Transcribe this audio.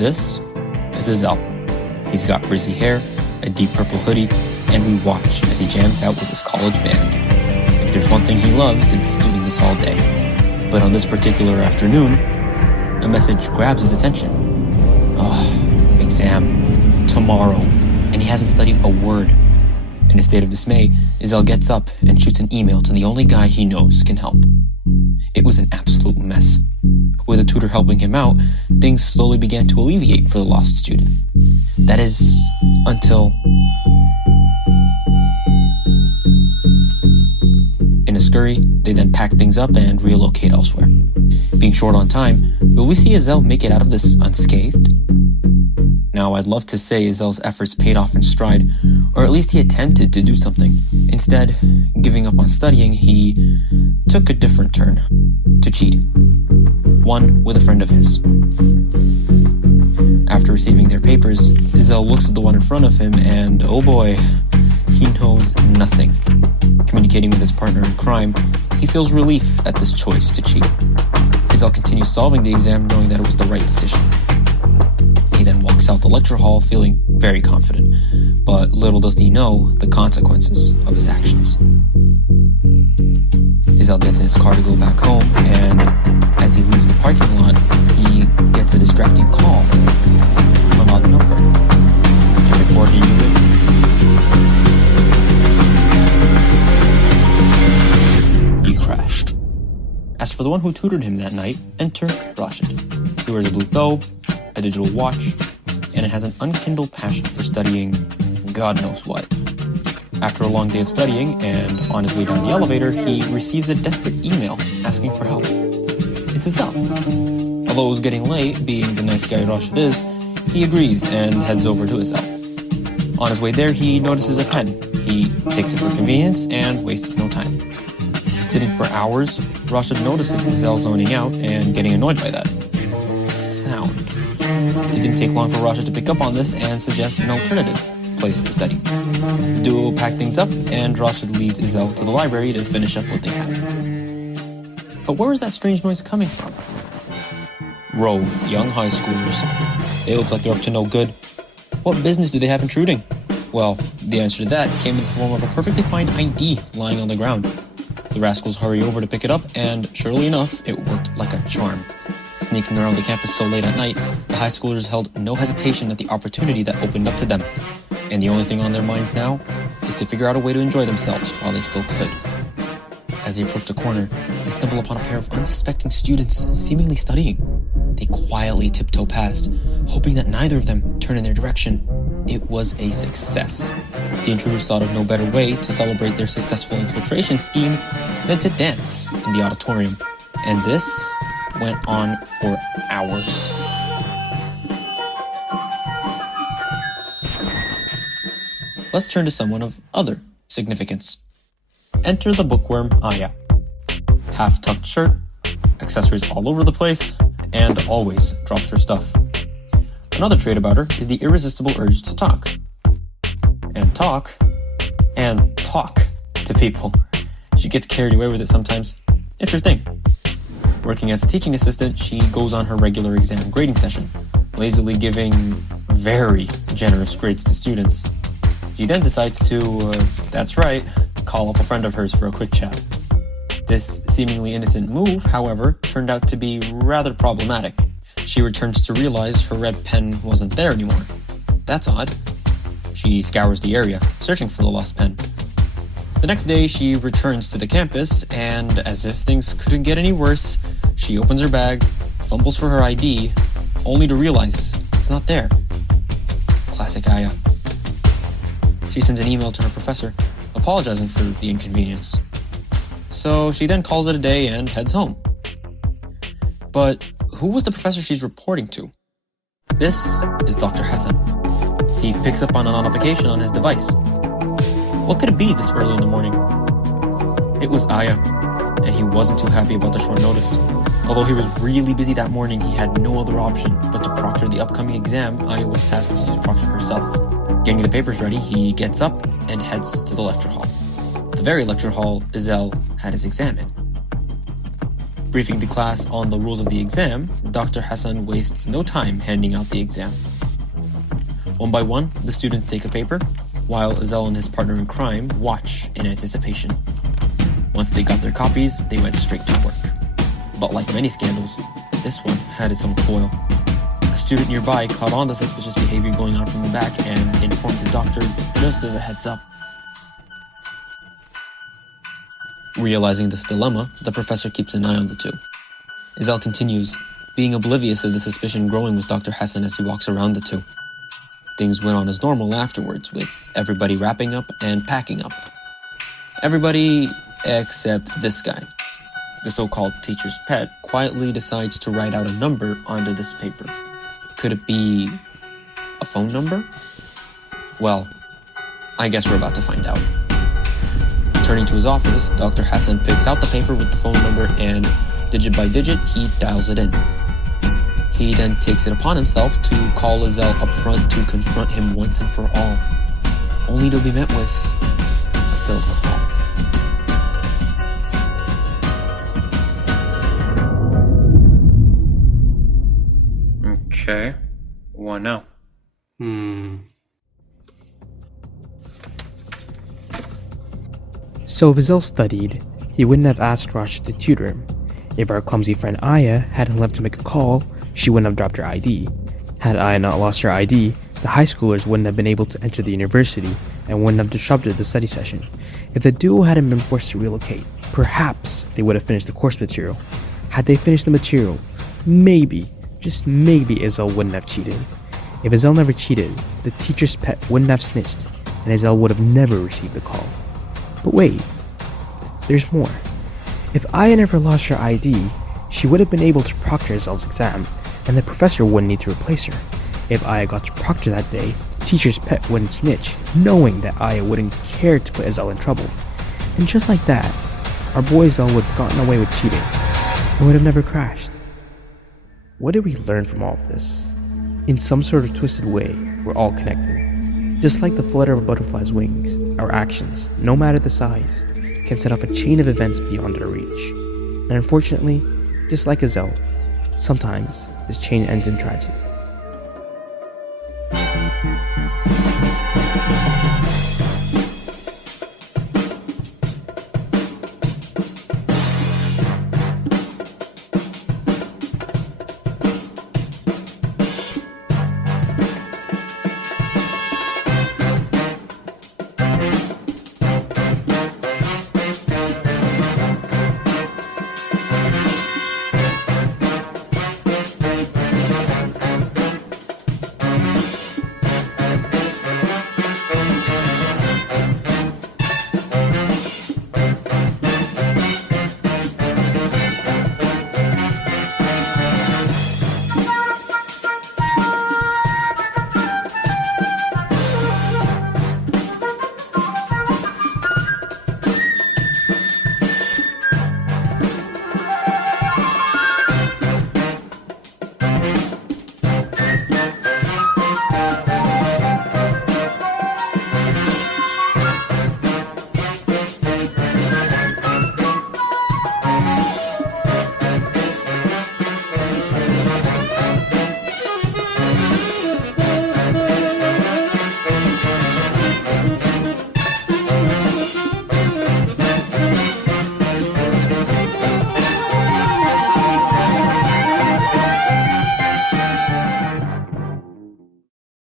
This is Azel. He's got frizzy hair, a deep purple hoodie, and we watch as he jams out with his college band. If there's one thing he loves, it's doing this all day. But on this particular afternoon, a message grabs his attention. Exam. Tomorrow. And he hasn't studied a word. In a state of dismay, Azel gets up and shoots an email to the only guy he knows can help. It was an absolute mess. With a tutor helping him out, things slowly began to alleviate for the lost student. That is, until... In a scurry, they then pack things up and relocate elsewhere. Being short on time, will we see Azel make it out of this unscathed? Now, I'd love to say Azel's efforts paid off in stride, or at least he attempted to do something. Instead, giving up on studying, he took a different turn. To cheat. One with a friend of his. After receiving their papers, Azel looks at the one in front of him and, oh boy, he knows nothing. Communicating with his partner in crime, he feels relief at this choice to cheat. Azel continues solving the exam knowing that it was the right decision. He then walks out the lecture hall feeling very confident, but little does he know the consequences of his actions. Azel gets in his car to go back home, and as he leaves the parking lot, he gets a distracting call from an odd number. And before he knew it, he crashed. As for the one who tutored him that night, enter Rashid. He wears a blue thobe, a digital watch, and it has an unkindled passion for studying God knows what. After a long day of studying, and on his way down the elevator, he receives a desperate email asking for help. It's Azel. Although it was getting late, being the nice guy Rashid is, he agrees and heads over to Azel. On his way there, he notices a pen. He takes it for convenience and wastes no time. Sitting for hours, Rashid notices Azel zoning out and getting annoyed by that sound. It didn't take long for Rashid to pick up on this and suggest an alternative place to study. The duo pack things up, and Rashid leads Azel to the library to finish up what they had. But where is that strange noise coming from? Rogue, young high schoolers. They look like they're up to no good. What business do they have intruding? Well, the answer to that came in the form of a perfectly fine ID lying on the ground. The rascals hurry over to pick it up, and surely enough, it worked like a charm. Sneaking around the campus so late at night, the high schoolers held no hesitation at the opportunity that opened up to them. And the only thing on their minds now is to figure out a way to enjoy themselves while they still could. As they approach the corner, they stumble upon a pair of unsuspecting students seemingly studying. They quietly tiptoe past, hoping that neither of them turn in their direction. It was a success. The intruders thought of no better way to celebrate their successful infiltration scheme than to dance in the auditorium. And this went on for hours. Let's turn to someone of other significance. Enter the bookworm Aya. Half-tucked shirt, accessories all over the place, and always drops her stuff. Another trait about her is the irresistible urge to talk. And talk to people. She gets carried away with it sometimes. It's her thing. Working as a teaching assistant, she goes on her regular exam grading session, lazily giving very generous grades to students. She then decides to, that's right, call up a friend of hers for a quick chat. This seemingly innocent move, however, turned out to be rather problematic. She returns to realize her red pen wasn't there anymore. That's odd. She scours the area, searching for the lost pen. The next day, she returns to the campus, and as if things couldn't get any worse, she opens her bag, fumbles for her ID, only to realize it's not there. Classic Aya. She sends an email to her professor, apologizing for the inconvenience. So she then calls it a day and heads home. But who was the professor she's reporting to? This is Dr. Hassan. He picks up on a notification on his device. What could it be this early in the morning? It was Aya, and he wasn't too happy about the short notice. Although he was really busy that morning, he had no other option but to proctor the upcoming exam Aya was tasked to proctor herself. Getting the papers ready, he gets up and heads to the lecture hall. The very lecture hall Azel had his exam in. Briefing the class on the rules of the exam, Dr. Hassan wastes no time handing out the exam. One by one, the students take a paper, while Azel and his partner in crime watch in anticipation. Once they got their copies, they went straight to work. But like many scandals, this one had its own foil. A student nearby caught on the suspicious behavior going on from the back and informed the doctor just as a heads up. Realizing this dilemma, the professor keeps an eye on the two. Azel continues, being oblivious of the suspicion growing with Dr. Hassan as he walks around the two. Things went on as normal afterwards, with everybody wrapping up and packing up. Everybody except this guy. The so-called teacher's pet quietly decides to write out a number onto this paper. Could it be a phone number? Well, I guess we're about to find out. Turning to his office, Dr. Hassan picks out the paper with the phone number and, digit by digit, he dials it in. He then takes it upon himself to call Azel up front to confront him once and for all, only to be met with a failed call. Okay, what now? So if Azel studied, he wouldn't have asked Rosh to tutor him. If our clumsy friend Aya hadn't left to make a call, she wouldn't have dropped her ID. Had Aya not lost her ID, the high schoolers wouldn't have been able to enter the university and wouldn't have disrupted the study session. If the duo hadn't been forced to relocate, perhaps they would have finished the course material. Had they finished the material, maybe, just maybe Azel wouldn't have cheated. If Azel never cheated, the teacher's pet wouldn't have snitched, and Azel would have never received the call. But wait, there's more. If Aya never lost her ID, she would have been able to proctor Azel's exam, and the professor wouldn't need to replace her. If Aya got to proctor that day, the teacher's pet wouldn't snitch, knowing that Aya wouldn't care to put Azel in trouble. And just like that, our boy Azel would have gotten away with cheating, and would have never crashed. What did we learn from all of this? In some sort of twisted way, we're all connected. Just like the flutter of a butterfly's wings, our actions, no matter the size, can set off a chain of events beyond our reach. And unfortunately, just like Azel, sometimes this chain ends in tragedy.